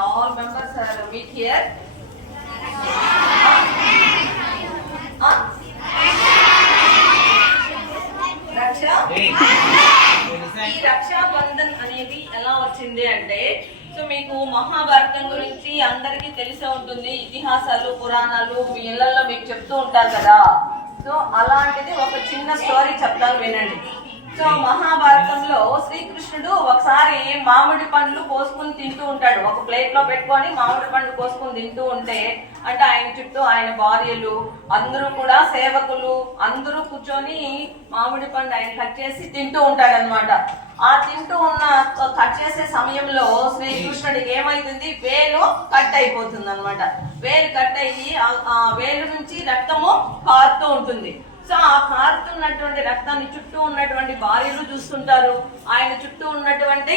All members are meet here. ఈ రక్షాబంధన్ అనేది ఎలా వచ్చింది అంటే, సో మీకు మహాభారతం గురించి అందరికీ తెలిసే ఉంటుంది. ఇతిహాసాలు పురాణాలు మీ ఇళ్లలో మీకు చెప్తూ ఉంటారు కదా. సో అలాంటిది ఒక చిన్న స్టోరీ చెప్తాను వినండి. సో మహాభారతంలో శ్రీకృష్ణుడు ఒకసారి మామిడి పండ్లు కోసుకుని తింటూ ఉంటాడు. ఒక ప్లేట్ లో పెట్టుకొని మామిడి పండ్లు కోసుకుని తింటూ ఉంటే, అంటే ఆయన చుట్టూ ఆయన భార్యలు అందరూ కూడా సేవకులు అందరూ కూర్చొని మామిడి పండు ఆయన కట్ చేసి తింటూ ఉంటాడు అనమాట. ఆ తింటూ ఉన్న కట్ చేసే సమయంలో శ్రీకృష్ణుడికి ఏమైతుంది, వేలు కట్ అయిపోతుంది అనమాట. వేలు కట్ అయ్యి ఆ వేలు నుంచి రక్తము కారుతూ ఉంటుంది. సో ఆ కారుతున్నటువంటి రక్తాన్ని చుట్టూ ఉన్నటువంటి భార్యలు చూస్తుంటారు, ఆయన చుట్టూ ఉన్నటువంటి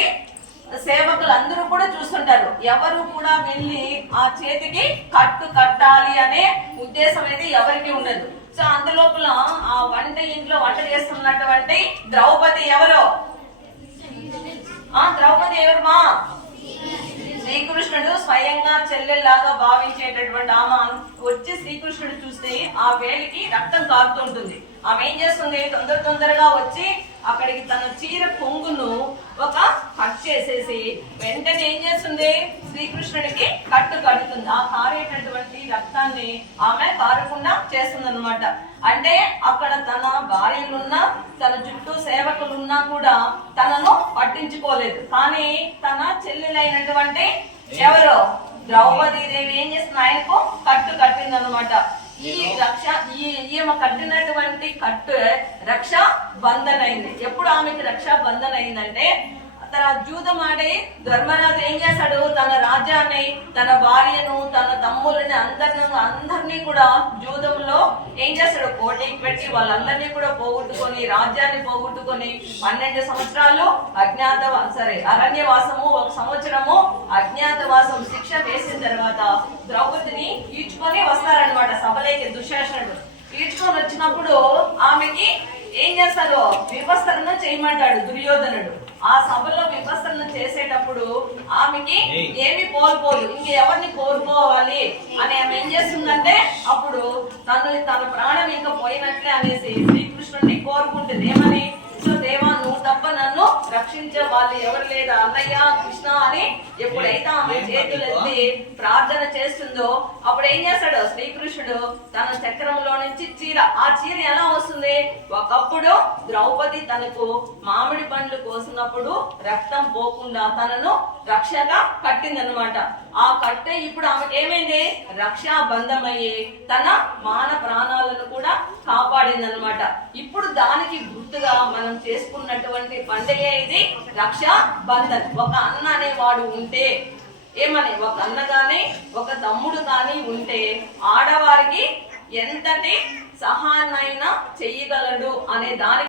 సేవకులు అందరూ కూడా చూస్తుంటారు. ఎవరు కూడా వెళ్ళి ఆ చేతికి కట్టు కట్టాలి అనే ఉద్దేశం అయితే ఎవరికి ఉండదు. సో అంతలోపల ఆ ఇంట్లో వంట చేస్తున్నటువంటి ద్రౌపది ఎవరో, ద్రౌపది ఎవరుమా? శ్రీకృష్ణుడు స్వయంగా చెల్లెల్లాగా భావించేటటువంటి ఆమె వచ్చి శ్రీకృష్ణుడు చూస్తే ఆ వేలికి రక్తం కారుతుంటుంది. ఆమె ఏం చేస్తుంది, తొందరగా వచ్చి అక్కడికి తన చీర పొంగును ఒక కట్ చేసేసి వెంటనే ఏం చేస్తుంది, శ్రీకృష్ణుడికి కట్టు కడుతుంది. ఆ కారేటటువంటి రక్తాన్ని ఆమె కారకుండా చేస్తుంది అనమాట. అంటే అక్కడ తన భార్యలున్నా తన చుట్టూ సేవకులున్నా కూడా తనను పట్టించుకోలేదు. కానీ తన చెల్లెలైనటువంటి ఎవరో ద్రౌపదీదేవి ఏం చేస్తుంది, ఆయనకు కట్టు కట్టింది అనమాట. ఈమె కట్టినటువంటి కట్టు రక్షా బంధన్ అయింది. ఎప్పుడు ఆమెకి రక్షా బంధన్ అయిందంటే, తన జూదమాడి ధర్మరాజు ఏం చేశాడు, తన రాజ్యాన్ని తన భార్యను తన తమ్ములని అందరినీ కూడా జూదంలో ఏం చేశాడు, పోటీకి పెట్టి వాళ్ళందరినీ కూడా పోగొట్టుకొని రాజ్యాన్ని పోగొట్టుకొని 12 సంవత్సరాలు అరణ్యవాసము, 1 సంవత్సరము అజ్ఞాతవాసం శిక్ష వేసిన తర్వాత ద్రౌపదిని ఈడ్చుకొని వస్తారనమాట సభలోకి. దుశ్శాసనుడు ఈడ్చుకొని వచ్చినప్పుడు ఆమెకి ఏం చేస్తారో వివస్త్రణ చేయమంటాడు దుర్యోధనుడు. ఆ సభలో వివస్త్రణ చేసేటప్పుడు ఆమెకి ఏమి కోల్పోదు, ఇంకెవరిని కోరుకోవాలి అని ఆమె ఏం చేస్తుందంటే, అప్పుడు తన ప్రాణం ఇంకా పోయినట్లే అనేసి శ్రీకృష్ణుడిని కోరుకుంటుంది. ఏమని, సో దేవా నువ్వు తప్ప నన్ను రక్షించే వాళ్ళు ఎవరు లేదా అన్నయ్య కృష్ణ అని ఎప్పుడైతే ఆమె చేతులు ఎత్తి ప్రార్థన చేస్తుందో అప్పుడు ఏం చేస్తాడు శ్రీకృష్ణుడు తన చక్రంలో నుంచి ఆ చీర ఎలా వస్తుంది? ఒకప్పుడు ద్రౌపది తనకు మామిడి పండ్లు కోసినప్పుడు రక్తం పోకుండా తనను రక్షగా కట్టిందనమాట. ఆ కట్టె ఇప్పుడు ఆమెకి ఏమైంది? రక్షా బంధమయ్యి తన మాన ప్రాణాలను కూడా కాపాడిందనమాట. ఇప్పుడు దానికి గుర్తుగా మనం చేసుకున్నటువంటి పండుగ ఇది రక్షా బంధన్. ఒక అన్న అనేవాడు ఉంటే ఏమని, ఒక అన్న గాని ఒక తమ్ముడు గాని ఉంటే ఆడవారికి ఎంతటి సహాయాన్నైనా చెయ్యగలడు అనే దాని